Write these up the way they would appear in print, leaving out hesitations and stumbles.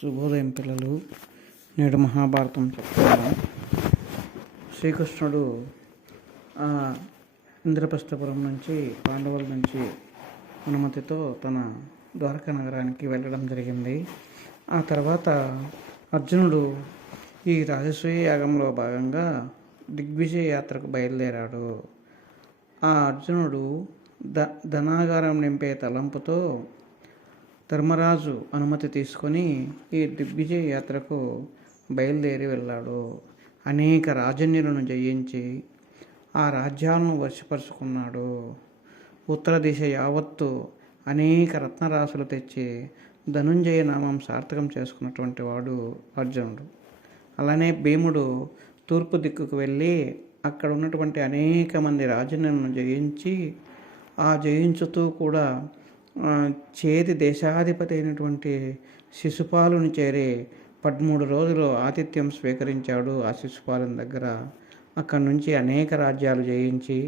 శుభోదయం పిల్లలు. నేడు మహాభారతం చెప్తాను. శ్రీకృష్ణుడు ఇంద్రప్రస్థపురం నుంచి పాండవుల నుంచి అనుమతితో తన ద్వారకా నగరానికి వెళ్ళడం జరిగింది. ఆ తర్వాత అర్జునుడు ఈ రాజసూయ యాగంలో భాగంగా దిగ్విజయ యాత్రకు బయలుదేరాడు. ఆ అర్జునుడు ధనాగారం నింపే తలంపుతో ధర్మరాజు అనుమతి తీసుకొని ఈ దిగ్విజయ యాత్రకు బయలుదేరి వెళ్ళాడు. అనేక రాజన్యులను జయించి ఆ రాజ్యాలను వశపరుచుకున్నాడు. ఉత్తర దిశ యావత్తు అనేక రత్నరాశులు తెచ్చి ధనుంజయ నామం సార్థకం చేసుకున్నటువంటి వాడు అర్జునుడు. అలానే భీముడు తూర్పు దిక్కుకు వెళ్ళి అక్కడ ఉన్నటువంటి అనేక మంది రాజన్యులను జయించి ఆ జయించుతూ కూడా చేతి దేశాధిపతి అయినటువంటి శిశుపాలుని చేరి 13 రోజులు ఆతిథ్యం స్వీకరించాడు. ఆ శిశుపాలుని దగ్గర అక్కడి నుంచి అనేక రాజ్యాలు జయించి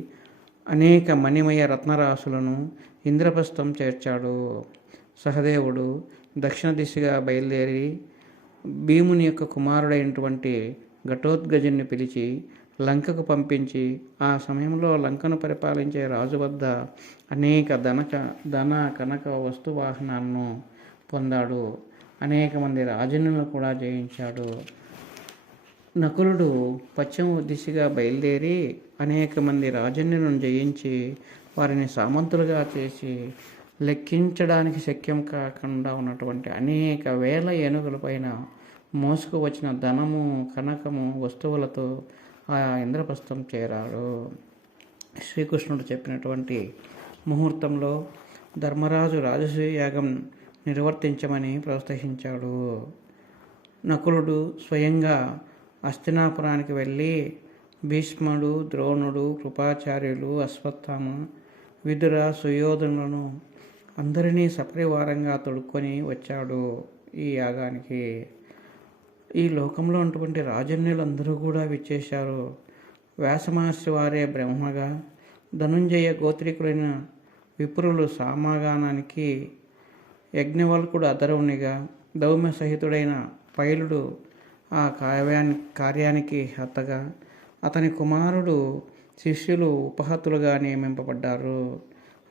అనేక మణిమయ రత్నరాశులను ఇంద్రప్రస్థం చేర్చాడు. సహదేవుడు దక్షిణ దిశగా బయలుదేరి భీముని యొక్క కుమారుడైనటువంటి ఘటోత్కచుని పిలిచి లంకకు పంపించి ఆ సమయంలో లంకను పరిపాలించే రాజు వద్ద అనేక ధన కనక వస్తువాహనాలను పొందాడు. అనేక మంది రాజులను కూడా జయించాడు. నకులుడు పశ్చిమ దిశగా బయలుదేరి అనేక మంది రాజన్యులను జయించి వారిని సామంతులుగా చేసి లెక్కించడానికి శక్యం కాకుండా ఉన్నటువంటి అనేక వేల ఏనుగులపైన మోసుకు వచ్చిన ధనము కనకము వస్తువులతో ఆ ఇంద్రప్రస్థం చేరాడు. శ్రీకృష్ణుడు చెప్పినటువంటి ముహూర్తంలో ధర్మరాజు రాజసూయ యాగం నిర్వర్తించమని ప్రోత్సహించాడు. నకులుడు స్వయంగా హస్తినాపురానికి వెళ్ళి భీష్ముడు, ద్రోణుడు, కృపాచార్యులు, అశ్వత్థామ, విదుర, సుయోధనులను అందరినీ సపరివారంగా తొడుక్కొని వచ్చాడు ఈ యాగానికి. ఈ లోకంలో ఉన్నటువంటి రాజన్యులందరూ కూడా విచ్చేశారు. వ్యాసమహర్షి వారే బ్రహ్మగా, ధనుంజయ గోత్రికులైన విప్రులు సామగానానికి, యజ్ఞవల్కుడు అధర్వునిగా, దౌమ్య సహితుడైన పైలుడు ఆ కార్యానికి హతగా, అతని కుమారుడు శిష్యులు ఉపహతులుగా నియమింపబడ్డారు.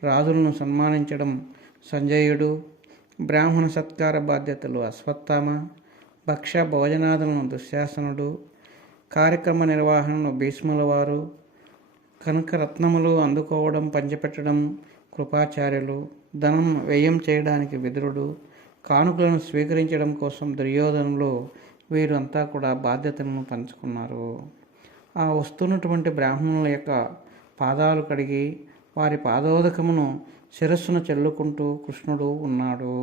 రాజులను సన్మానించడం సంజయుడు, బ్రాహ్మణ సత్కార బాధ్యతలు అశ్వత్థామ, భక్ష భోజనాదులను దుశ్శాసనుడు, కార్యక్రమ నిర్వహణను భీష్ముల వారు, కనకరత్నములు అందుకోవడం పంచిపెట్టడం కృపాచార్యులు, ధనం వ్యయం చేయడానికి విదురుడు, కానుకలను స్వీకరించడం కోసం దుర్యోధనులు, వీరంతా కూడా బాధ్యతలను పంచుకున్నారు. ఆ వస్తున్నటువంటి బ్రాహ్మణుల యొక్క పాదాలు కడిగి వారి పాదోదకమును శిరస్సున చెల్లుకుంటూ కృష్ణుడు ఉన్నాడు.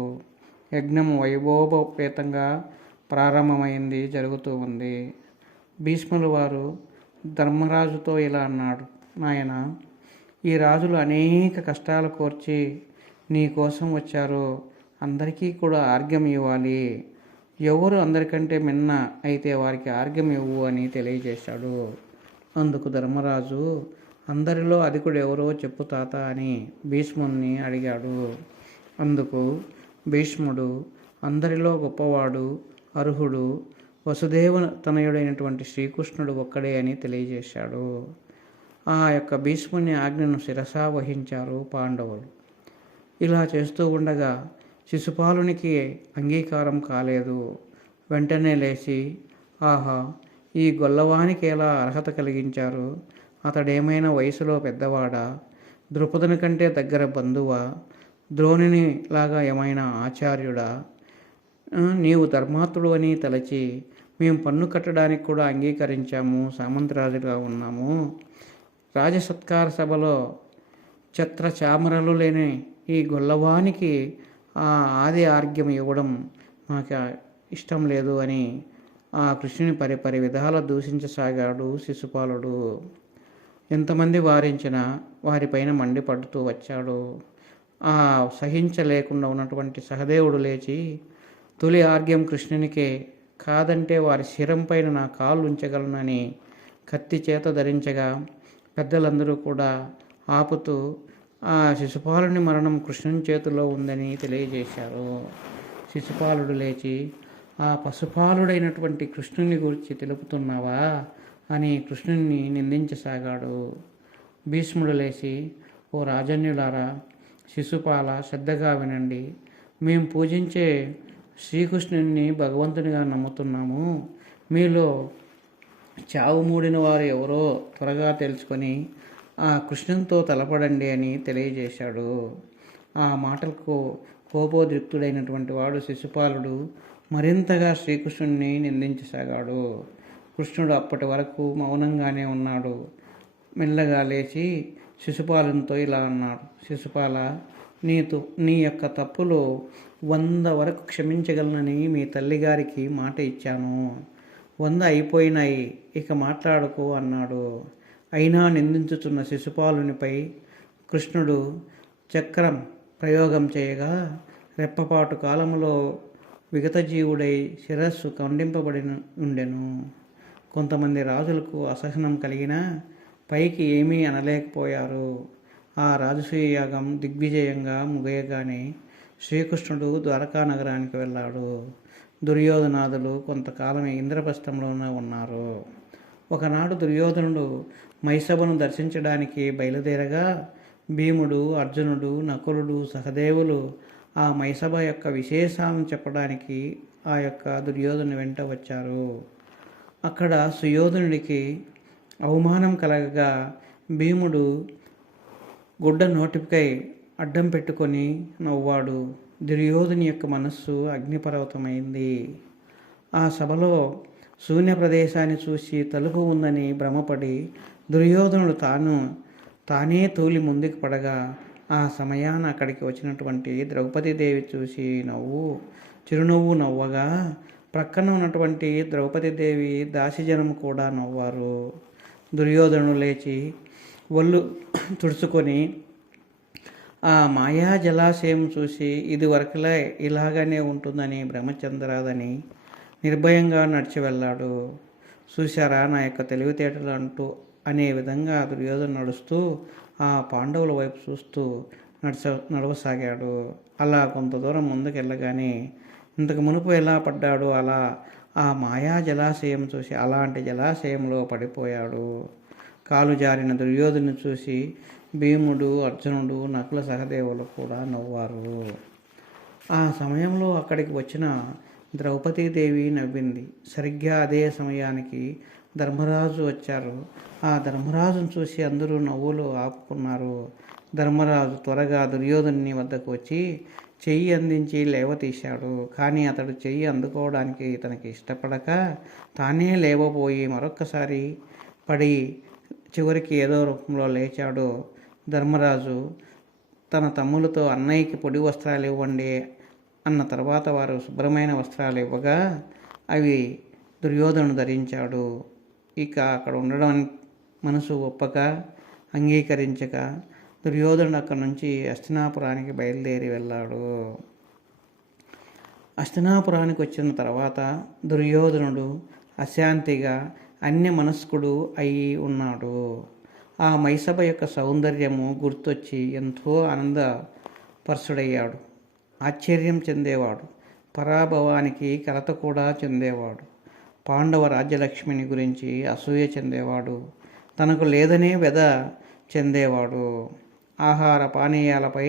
యజ్ఞం వైభవోపేతంగా ప్రారంభమైంది, జరుగుతూ ఉంది. భీష్ముల వారు ధర్మరాజుతో ఇలా అన్నాడు: నాయన, ఈ రాజులు అనేక కష్టాలు కోర్చి నీ కోసం వచ్చారు. అందరికీ కూడా ఆర్ఘ్యం ఇవ్వాలి. ఎవరు అందరికంటే మిన్న అయితే వారికి ఆర్ఘ్యం ఇవ్వు అని తెలియజేశాడు. అందుకు ధర్మరాజు, అందరిలో అధికుడు ఎవరో చెప్పు తాత అని భీష్ముని అడిగాడు. అందుకు భీష్ముడు, అందరిలో గొప్పవాడు, అర్హుడు వసుదేవ తనయుడైనటువంటి శ్రీకృష్ణుడు ఒక్కడే అని తెలియజేశాడు. ఆ యొక్క భీష్ముని ఆజ్ఞను శిరసా వహించారు పాండవులు. ఇలా చేస్తూ ఉండగా శిశుపాలునికి అంగీకారం కాలేదు. వెంటనే లేచి, ఆహా, ఈ గొల్లవానికి ఎలా అర్హత కలిగించారు? అతడేమైనా వయసులో పెద్దవాడా? ద్రుపదుని కంటే దగ్గర బంధువా? ద్రోణుని లాగా ఏమైనా ఆచార్యుడా? నీవు ధర్మాత్ముడు అని తలచి మేము పన్ను కట్టడానికి కూడా అంగీకరించాము, సామంతరాజుగా ఉన్నాము. రాజసత్కార సభలో ఛత్ర చామరలు లేని ఈ గొల్లవానికి ఆ ఆది ఆర్ఘ్యం ఇవ్వడం మాకు ఇష్టం లేదు అని ఆ కృష్ణుని పరిపరి విధాల దూషించసాగాడు శిశుపాలుడు. ఎంతమంది వారించినా వారిపైన మండిపడుతూ వచ్చాడు. ఆ సహించలేకుండా ఉన్నటువంటి సహదేవుడు లేచి, తొలి ఆర్ఘ్యం కృష్ణునికే, కాదంటే వారి శిరం పైన నా కాళ్ళు ఉంచగలనని కత్తి చేత ధరించగా పెద్దలందరూ కూడా ఆపుతూ ఆ శిశుపాలుని మరణం కృష్ణుని చేతిలో ఉందని తెలియజేశారు. శిశుపాలుడు లేచి ఆ పశుపాలుడైనటువంటి కృష్ణుని గురించి తెలుపుతున్నావా అని కృష్ణుని నిందించసాగాడు. భీష్ముడు లేచి, ఓ రాజన్యులారా, శిశుపాల, శ్రద్ధగా వినండి. మేము పూజించే శ్రీకృష్ణుని భగవంతునిగా నమ్ముతున్నాము. మీలో చావు మూడిన వారు ఎవరో త్వరగా తెలుసుకొని ఆ కృష్ణునితో తలపడండి అని తెలియజేశాడు. ఆ మాటలకు కోపోద్రిక్తుడైనటువంటి వాడు శిశుపాలుడు మరింతగా శ్రీకృష్ణుని నిందించసాగాడు. కృష్ణుడు అప్పటి వరకు మౌనంగానే ఉన్నాడు. మెల్లగా లేచి శిశుపాలునితో ఇలా అన్నాడు, శిశుపాల, నీ యొక్క తప్పులు 100 వరకు క్షమించగలనని మీ తల్లిగారికి మాట ఇచ్చాను. 100 అయిపోయినాయి, ఇక మాట్లాడుకో అన్నాడు. అయినా నిందించుతున్న శిశుపాలునిపై కృష్ణుడు చక్రం ప్రయోగం చేయగా రెప్పపాటు కాలంలో విగతజీవుడై శిరస్సు ఖండింపబడి ఉండెను. కొంతమంది రాజులకు అసహనం కలిగినా పైకి ఏమీ అనలేకపోయారు. ఆ రాజసూయ యాగం దిగ్విజయంగా ముగియగానే శ్రీకృష్ణుడు ద్వారకా నగరానికి వెళ్ళాడు. దుర్యోధనాదులు కొంతకాలం ఇంద్రప్రస్థంలోనే ఉన్నారు. ఒకనాడు దుర్యోధనుడు మైసభను దర్శించడానికి బయలుదేరగా భీముడు, అర్జునుడు, నకులుడు, సహదేవులు ఆ మైసభ యొక్క విశేషాలను చెప్పడానికి ఆ యొక్క దుర్యోధను వెంట వచ్చారు. అక్కడ సుయోధనుడికి అవమానం కలగగా భీముడు గుడ్డ నోటిపై అడ్డం పెట్టుకొని నవ్వాడు. దుర్యోధని యొక్క మనస్సు అగ్నిపర్వతమైంది. ఆ సభలో శూన్య ప్రదేశాన్ని చూసి తలుపు ఉందని భ్రమపడి దుర్యోధనుడు తానే తూలి ముందుకు పడగా ఆ సమయాన అక్కడికి వచ్చినటువంటి ద్రౌపదీదేవి చూసి చిరునవ్వు నవ్వగా ప్రక్కన ఉన్నటువంటి ద్రౌపదీదేవి దాసిజనం కూడా నవ్వారు. దుర్యోధనుడు లేచి ఒళ్ళు తుడుచుకొని ఆ మాయా జలాశయం చూసి ఇది వరకులా ఇలాగానే ఉంటుందని భ్రమచంద్రాదని నిర్భయంగా నడిచి వెళ్ళాడు. చూశారా నా యొక్క తెలివితేటలు అంటూ అనే విధంగా దుర్యోధన నడుస్తూ ఆ పాండవుల వైపు చూస్తూ నడవసాగాడు. అలా కొంత దూరం ముందుకెళ్ళగానే ఇంతకు మునుపు ఎలా పడ్డాడు అలా ఆ మాయా జలాశయం చూసి అలాంటి జలాశయంలో పడిపోయాడు. కాలు జారిన దుర్యోధను చూసి భీముడు, అర్జునుడు, నకుల, సహదేవులు కూడా నవ్వారు. ఆ సమయంలో అక్కడికి వచ్చిన ద్రౌపదీదేవి నవ్వింది. సరిగ్గా అదే సమయానికి ధర్మరాజు వచ్చారు. ఆ ధర్మరాజును చూసి అందరూ నవ్వులు ఆపుకున్నారు. ధర్మరాజు త్వరగా దుర్యోధనుని వద్దకు వచ్చి చెయ్యి అందించి లేవతీశాడు. కానీ అతడు చెయ్యి అందుకోవడానికి తనకి ఇష్టపడక తానే లేవబోయి మరొక్కసారి పడి చివరికి ఏదో రూపంలో లేచాడు. ధర్మరాజు తన తమ్ములతో అన్నయ్యకి పొడి వస్త్రాలు ఇవ్వండి అన్న తర్వాత వారు శుభ్రమైన వస్త్రాలు ఇవ్వగా అవి దుర్యోధనుడు ధరించాడు. ఇక అక్కడ ఉండడం మనసు ఒప్పక అంగీకరించక దుర్యోధనుడు అక్కడి నుంచి హస్తినాపురానికి బయలుదేరి వెళ్ళాడు. హస్తినాపురానికి వచ్చిన తర్వాత దుర్యోధనుడు అశాంతిగా అన్యమనస్కుడు అయి ఉన్నాడు. ఆ మైసభ యొక్క సౌందర్యము గుర్తొచ్చి ఎంతో ఆనందపరచుడయ్యాడు. ఆశ్చర్యం చెందేవాడు. పరాభవానికి కలత కూడా చెందేవాడు. పాండవ రాజ్యలక్ష్మిని గురించి అసూయ చెందేవాడు. తనకు లేదనే వ్యధ చెందేవాడు. ఆహార పానీయాలపై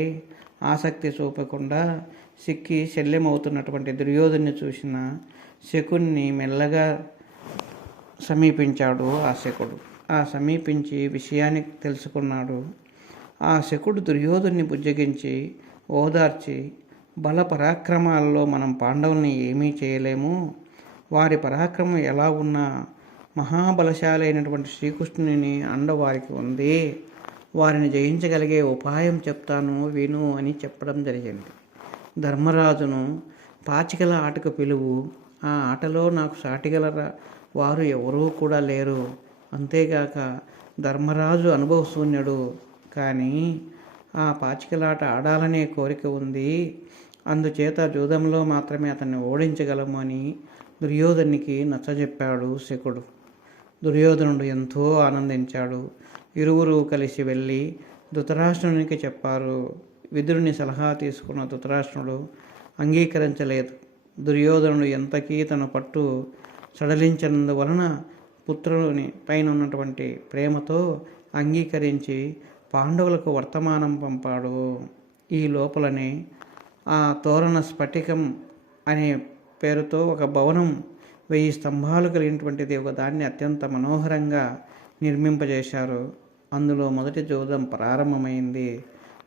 ఆసక్తి చూపకుండా సిక్కి శల్యమవుతున్నటువంటి దుర్యోధన్ని చూసిన శకుని మెల్లగా సమీపించాడు. సమీపించి విషయాన్ని తెలుసుకున్నాడు. ఆ శకుడు దుర్యోధుని బుజ్జగించి ఓదార్చి, బల పరాక్రమాలలో మనం పాండవుల్ని ఏమీ చేయలేము. వారి పరాక్రమం ఎలా ఉన్నా మహాబలశాలి అయినటువంటి శ్రీకృష్ణుని అండ వారికి ఉంది. వారిని జయించగలిగే ఉపాయం చెప్తాను విను అని చెప్పడం జరిగింది. ధర్మరాజును పాచికల ఆటకు పిలువు. ఆ ఆటలో నాకు సాటిగల వారు ఎవరూ కూడా లేరు. అంతేగాక ధర్మరాజు అనుభవశూన్యుడు. కానీ ఆ పాచికలాట ఆడాలనే కోరిక ఉంది. అందుచేత జూదంలో మాత్రమే అతన్ని ఓడించగలము అని దుర్యోధనునికి నచ్చజెప్పాడు శకుడు. దుర్యోధనుడు ఎంతో ఆనందించాడు. ఇరువురు కలిసి వెళ్ళి ధృతరాష్ట్రునికి చెప్పారు. విదురుని సలహా తీసుకున్న ధృతరాష్ట్రుడు అంగీకరించలేదు. దుర్యోధనుడు ఎంతకీ తన పట్టు సడలించినందువలన పుత్రుని పైన ఉన్నటువంటి ప్రేమతో అంగీకరించి పాండవులకు వర్తమానం పంపాడు. ఈ లోపలనే ఆ తోరణ స్ఫటికం అనే పేరుతో ఒక భవనం 1000 స్తంభాలు కలిగినటువంటిది ఒకదాన్ని అత్యంత మనోహరంగా నిర్మింపజేశారు. అందులో మొదటి జూదం ప్రారంభమైంది.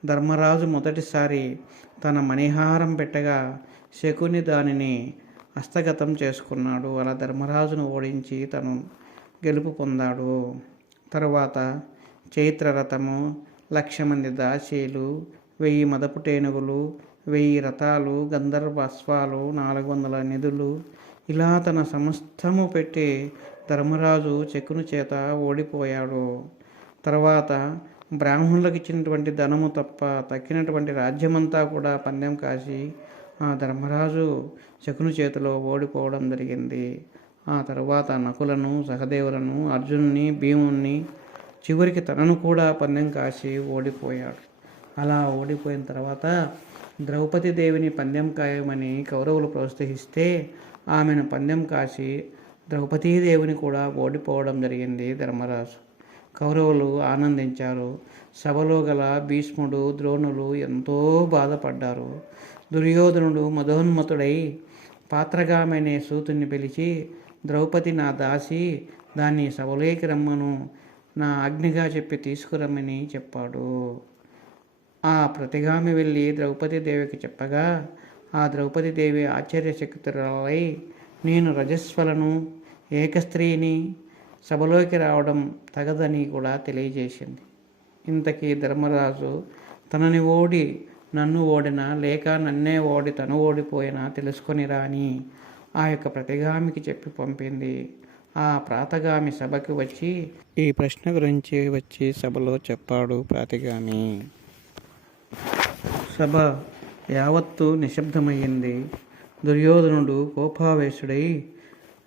ధర్మరాజు మొదటిసారి తన మణిహారం పెట్టగా శకుని దానిని హస్తగతం చేసుకున్నాడు. అలా ధర్మరాజును ఓడించి తను గెలుపు పొందాడు. తరువాత చైత్రరథము, 1,00,000 మంది దాసీలు, 1000 మదపు టేనుగులు, 1000 రథాలు, గంధర్వ అశ్వాలు, 400 నిధులు, ఇలా తన సమస్తము పెట్టి ధర్మరాజు శకుని చేత ఓడిపోయాడు. తర్వాత బ్రాహ్మణులకు ఇచ్చినటువంటి ధనము తప్ప తక్కినటువంటి రాజ్యమంతా కూడా పందెం కాసి ఆ ధర్మరాజు శకుని చేతిలో ఓడిపోవడం జరిగింది. ఆ తర్వాత నకులను, సహదేవులను, అర్జునుని, భీముని, చివరికి తనను కూడా పందెం కాసి ఓడిపోయాడు. అలా ఓడిపోయిన తర్వాత ద్రౌపది దేవిని పందెం కాయమని కౌరవులు ప్రోత్సహిస్తే ఆమెను పందెం కాసి ద్రౌపదీదేవిని కూడా ఓడిపోవడం జరిగింది ధర్మరాజు. కౌరవులు ఆనందించారు. సభలో గల భీష్ముడు, ద్రోణులు ఎంతో బాధపడ్డారు. దుర్యోధనుడు మదోన్మతుడై పాత్రగామనే సూతుని పిలిచి, ద్రౌపది నా దాసి, దాన్ని సభలోకి రమ్మను, నా ఆజ్ఞగా చెప్పి తీసుకురమ్మని చెప్పాడు. ఆ ప్రతిగామి వెళ్ళి ద్రౌపదీదేవికి చెప్పగా ఆ ద్రౌపదీదేవి ఆశ్చర్యచకితురాలై, నేను రజస్వలను, ఏకస్త్రీని, సభలోకి రావడం తగదని కూడా తెలియజేసింది. ఇంతకీ ధర్మరాజు తనని ఓడి నన్ను ఓడినా, లేక నన్నే ఓడి తను ఓడిపోయినా తెలుసుకొని రాని ఆ యొక్క ప్రతిగామికి చెప్పి పంపింది. ఆ ప్రాతగామి సభకి వచ్చి ఈ ప్రశ్న గురించి వచ్చి సభలో చెప్పాడు ప్రాతిగామి. సభ యావత్తు నిశ్శబ్దమయ్యింది. దుర్యోధనుడు కోపావేశుడై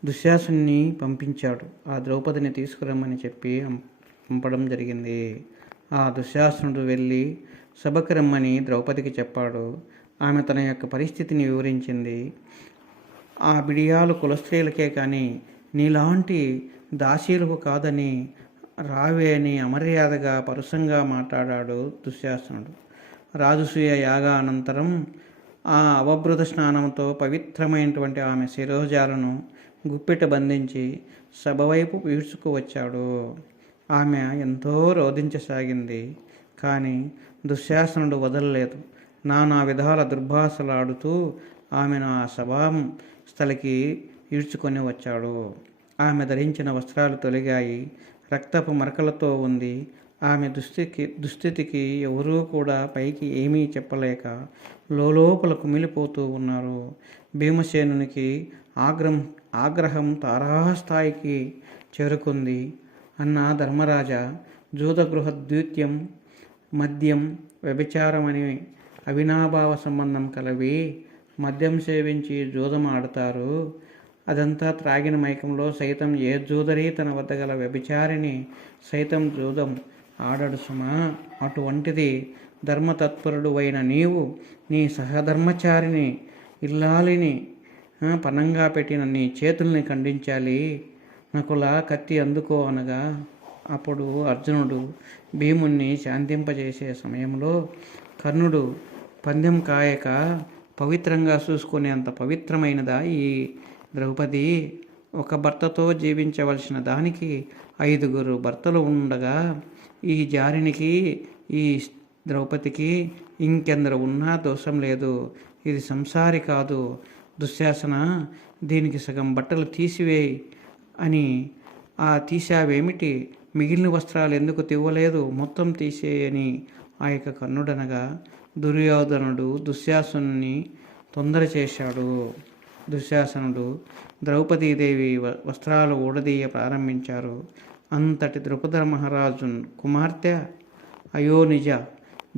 దుశ్శాసనుని పంపించాడు. ఆ ద్రౌపదిని తీసుకురమ్మని చెప్పి పంపడం జరిగింది. ఆ దుశ్శాసనుడు వెళ్ళి సభకు రమ్మని ద్రౌపదికి చెప్పాడు. ఆమె తన యొక్క పరిస్థితిని వివరించింది. ఆ బిడియాలు కులస్త్రీలకే కానీ నీలాంటి దాసీలకు కాదని రావే అని అమర్యాదగా పరుషంగా మాట్లాడాడు దుశ్శాసనుడు. రాజసూయ యాగ అనంతరం ఆ అవభృత స్నానంతో పవిత్రమైనటువంటి ఆమె శిరోజాలను గుప్పిట బంధించి సభ వైపు ఈడ్చుకువచ్చాడు. ఆమె ఎంతో రోధించసాగింది. కానీ దుశ్శాసనుడు వదలలేదు. నానా విధాల దుర్భాషలాడుతూ ఆమెను ఆ సభా స్థలికి ఈడ్చుకొని వచ్చాడు. ఆమె ధరించిన వస్త్రాలు తొలగాయి, రక్తపు మరకలతో ఉంది. ఆమె దుస్థితికి ఎవరూ కూడా పైకి ఏమీ చెప్పలేక లోపల కుమిలిపోతూ ఉన్నారు. భీమసేనునికి ఆగ్రహం తారాస్థాయికి చేరుకుంది. అన్న ధర్మరాజా, జూదగృహ ద్విత్యం, మద్యం, వ్యభిచారం అని అవినాభావ సంబంధం కలవి. మద్యం సేవించి జూదం ఆడతారు. అదంతా త్రాగిన మైకంలో సైతం ఏ జూదరి తన వద్ద గల వ్యభిచారిని సైతం జూదం ఆడడు సుమా. అటువంటిది ధర్మతత్పరుడు అయిన నీవు నీ సహధర్మచారిని ఇల్లాలిని పనంగా పెట్టిన నీ చేతుల్ని ఖండించాలి. నకుల కత్తి అందుకో అనగా అప్పుడు అర్జునుడు భీముణ్ణి శాంతింపజేసే సమయంలో కర్ణుడు పందెం కాయక పవిత్రంగా చూసుకునేంత పవిత్రమైనదా ఈ ద్రౌపది? ఒక భర్తతో జీవించవలసిన దానికి 5గురు భర్తలు ఉండగా ఈ జారినికి, ఈ ద్రౌపదికి ఇంకెందరు ఉన్నా దోషం లేదు. ఇది సంసారి కాదు. దుశ్శాసన, దీనికి సగం బట్టలు తీసివేయి అని. తీసావేమిటి? మిగిలిన వస్త్రాలు ఎందుకు తివ్వలేదు? మొత్తం తీసేయని ఆ యొక్క కర్ణుడనగా దుర్యోధనుడు దుశ్శాసనుని తొందర చేశాడు. దుశ్శాసనుడు ద్రౌపదీదేవి వస్త్రాలు ఊడదీయ ప్రారంభించారు. అంతటి ద్రుపద మహారాజు కుమార్తె అయోనిజ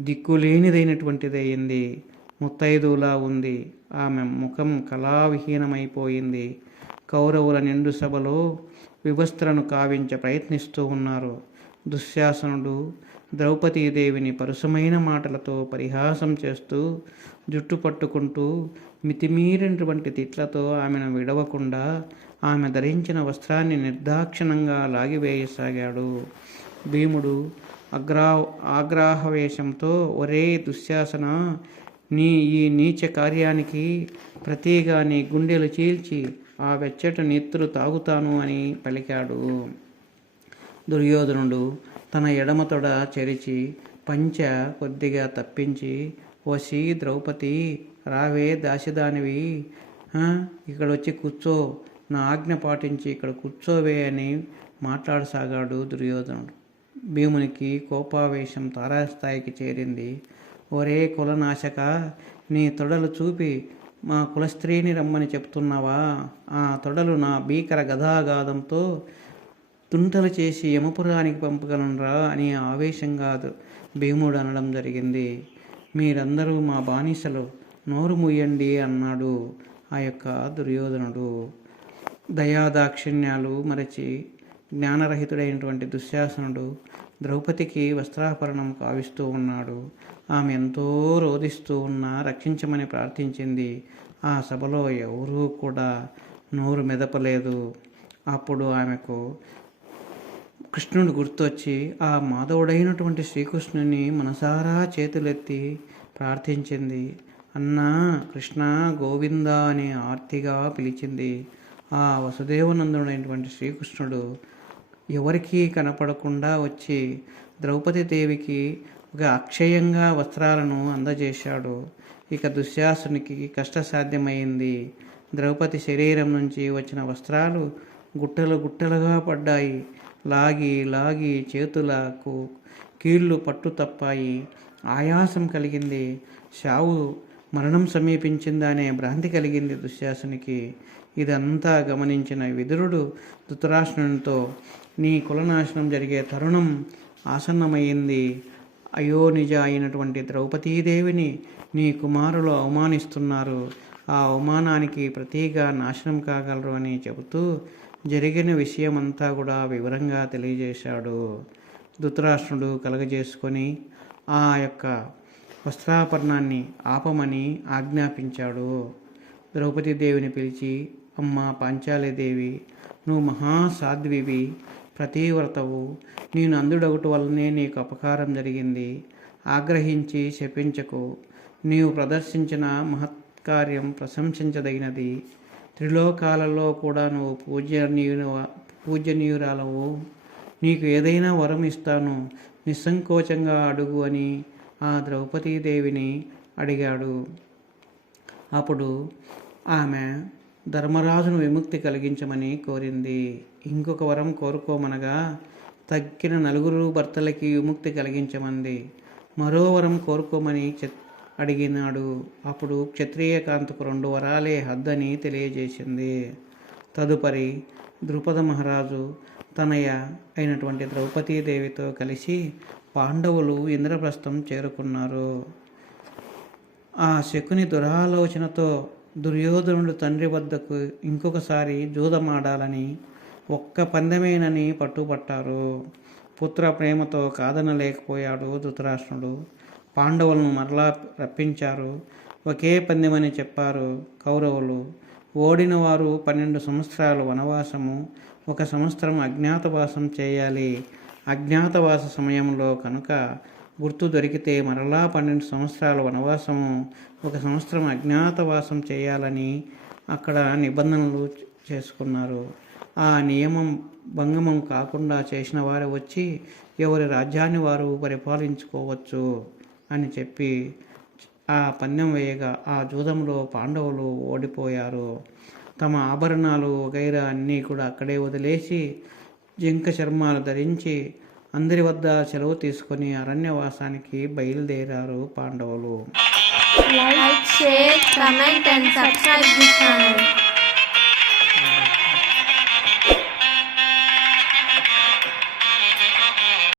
దిక్కులేనిదైనటువంటిదయ్యింది. ముత్తైదులా ఉంది. ఆమె ముఖం కళావిహీనమైపోయింది. కౌరవుల నిండు సభలో వివస్త్రను కావించ ప్రయత్నిస్తూ ఉన్నారు. దుశ్శాసనుడు ద్రౌపదీదేవిని పరుషమైన మాటలతో పరిహాసం చేస్తూ జుట్టు పట్టుకుంటూ మితిమీరినటువంటి తిట్లతో ఆమెను విడవకుండా ఆమె ధరించిన వస్త్రాన్ని నిర్దాక్షిణంగా లాగివేయసాగాడు. భీముడు ఆగ్రహవేశంతో, ఒరే దుశ్శాసన, నీ ఈ నీచ కార్యానికి ప్రతిగా నీ గుండెలు చీల్చి ఆ వెచ్చటి నెత్తులు తాగుతాను అని పలికాడు. దుర్యోధనుడు తన ఎడమ తొడ చెరిచి పంచె కొద్దిగా తప్పించి, ఓసి ద్రౌపది, రావే దాసిదానివి, ఇక్కడొచ్చి కూర్చో, నా ఆజ్ఞ పాటించి ఇక్కడ కూర్చోవే అని మాట్లాడసాగాడు దుర్యోధనుడు. భీమునికి కోపావేశం తారాస్థాయికి చేరింది. ఒరే కులనాశక, నీ తొడలు చూపి మా కులస్త్రీని రమ్మని చెప్తున్నావా? ఆ తొడలు నా భీకర గదాగాదంతో తుంటలు చేసి యమపురానికి పంపగలనురా అని ఆవేశంగా భీముడు అనడం జరిగింది. మీరందరూ మా బానిసలు, నోరు ముయ్యండి అన్నాడు ఆ యొక్క దుర్యోధనుడు. దయాదాక్షిణ్యాలు మరచి జ్ఞానరహితుడైనటువంటి దుశ్శాసనుడు ద్రౌపదికి వస్త్రాపరణం కావిస్తూ ఉన్నాడు. ఆమె ఎంతో రోధిస్తూ ఉన్నా రక్షించమని ప్రార్థించింది. ఆ సభలో ఎవరూ కూడా నోరు మెదపలేదు. అప్పుడు ఆమెకు కృష్ణుడు గుర్తొచ్చి ఆ మాధవుడైనటువంటి శ్రీకృష్ణుని మనసారా చేతులెత్తి ప్రార్థించింది. అన్నా కృష్ణ గోవింద అని ఆర్తిగా పిలిచింది. ఆ వసుదేవనందుడైనటువంటి శ్రీకృష్ణుడు ఎవరికీ కనపడకుండా వచ్చి ద్రౌపదీదేవికి ఒక అక్షయంగా వస్త్రాలను అందజేశాడు. ఇక దుశ్శాసనునికి కష్టసాధ్యమైంది. ద్రౌపది శరీరం నుంచి వచ్చిన వస్త్రాలు గుట్టలు గుట్టలుగా పడ్డాయి. లాగి లాగి చేతులకు కీళ్ళు పట్టు తప్పాయి. ఆయాసం కలిగింది. మరణం సమీపించిందా అనే భ్రాంతి కలిగింది దుశ్శాసనికి. ఇదంతా గమనించిన విదురుడు ధృతరాష్ట్రునితో, నీ కులనాశనం జరిగే తరుణం ఆసన్నమైంది. అయోనిజ అయినటువంటి ద్రౌపదీదేవిని నీ కుమారులు అవమానిస్తున్నారు. ఆ అవమానానికి ప్రతిగా నాశనం కాగలరు అని చెబుతూ జరిగిన విషయమంతా కూడా వివరంగా తెలియజేశాడు. ధృతరాష్ట్రుడు కలగజేసుకొని ఆ యొక్క వస్త్రాపరణాన్ని ఆపమని ఆజ్ఞాపించాడు. ద్రౌపదీదేవిని పిలిచి, అమ్మ పాంచాలీదేవి, నువ్వు మహాసాధ్వివి, ప్రతివ్రతవు. నేను అంధుడొకటి వల్లనే నీకు అపకారం జరిగింది. ఆగ్రహించి శపించకు. నీవు ప్రదర్శించిన మహత్కార్యం ప్రశంసించదగినది. త్రిలోకాలలో కూడా నువ్వు పూజ్యనీయురాలవు. నీకు ఏదైనా వరం ఇస్తాను, నిస్సంకోచంగా అడుగు అని ఆ ద్రౌపదీదేవిని అడిగాడు. అప్పుడు ఆమె ధర్మరాజును విముక్తి కలిగించమని కోరింది. ఇంకొక వరం కోరుకోమనగా తక్కిన 4 భర్తలకి విముక్తి కలిగించమంది. మరో వరం కోరుకోమని అడిగినాడు. అప్పుడు క్షత్రియ కాంతకు 2 వరాలే హద్దని తెలియజేసింది. తదుపరి ద్రుపద మహారాజు తనయ అయినటువంటి ద్రౌపదీదేవితో కలిసి పాండవులు ఇంద్రప్రస్థం చేరుకున్నారు. ఆ శకుని దురాలోచనతో దుర్యోధనుడు తండ్రి వద్దకు ఇంకొకసారి జూదమాడాలని, ఒక్క పందెమేనని పట్టుపట్టారు. పుత్ర ప్రేమతో కాదనలేకపోయాడు ధృతరాష్ట్రుడు. పాండవులను మరలా రప్పించారు. ఒకే పందెమని చెప్పారు కౌరవులు. ఓడిన వారు 12 సంవత్సరాలు వనవాసము, 1 సంవత్సరం అజ్ఞాతవాసం చేయాలి. అజ్ఞాతవాస సమయంలో కనుక గుర్తు దొరికితే మరలా 12 సంవత్సరాల వనవాసము, 1 సంవత్సరం అజ్ఞాతవాసం చేయాలని అక్కడ నిబంధనలు చేసుకున్నారు. ఆ నియమం భంగమం కాకుండా చేసిన వారు వచ్చి ఎవరి రాజ్యాన్ని వారు పరిపాలించుకోవచ్చు అని చెప్పి ఆ పందెం వేయగా ఆ జూదంలో పాండవులు ఓడిపోయారు. తమ ఆభరణాలు వగైరా అన్నీ కూడా అక్కడే వదిలేసి జింక చర్మాలు ధరించి అందరి వద్ద సెలవు తీసుకొని అరణ్యవాసానికి బయలుదేరారు పాండవులు. Like, share, comment and subscribe this channel.